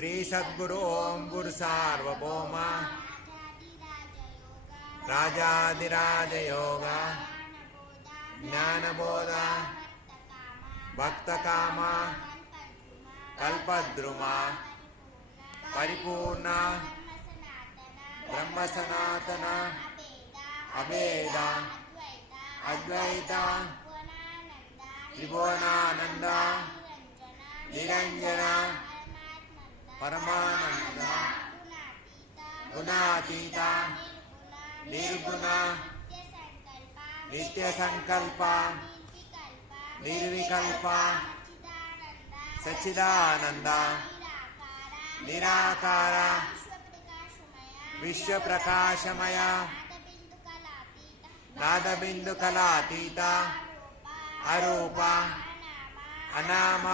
శ్రీ సద్గురు ఓం గురు సార్వభౌమ రాజాదిరాజ యోగ జ్ఞానబోధ భక్తకామ కల్పద్రుమ పరిపూర్ణ బ్రహ్మ సనాతన అభేద అద్వైత త్రిభువనానంద నిరంజన పరమానంద గుణాతీత నిర్గుణ నిత్య సంకల్ప నిర్వికల్ప సచ్చిదానంద నిరాకార విశ్వప్రకాశమయ నాదబిందు కళాతీత అరూప అనామ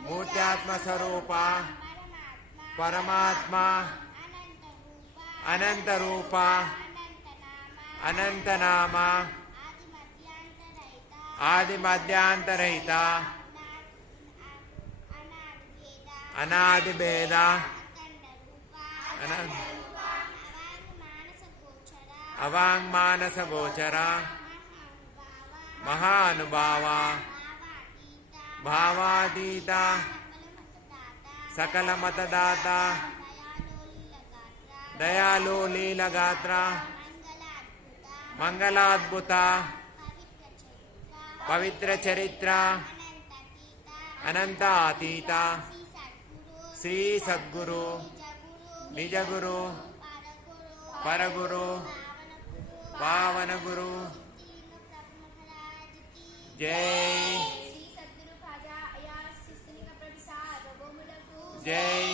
మూర్త్యాత్మ స్వరూప పరమాత్మ అనంత రూప అనంతనామ ఆది మధ్యాంతరహిత అనాది భేద అవాంగ్మానస గోచర మహానుభావ భావాతీత సకల మతదాత దయాళు లీలగాత్ర మంగళాద్భుత పవిత్ర చరిత్ర అనంతాతీత శ్రీ సద్గురు నిజగురు పరగురు పావన గురు జై జై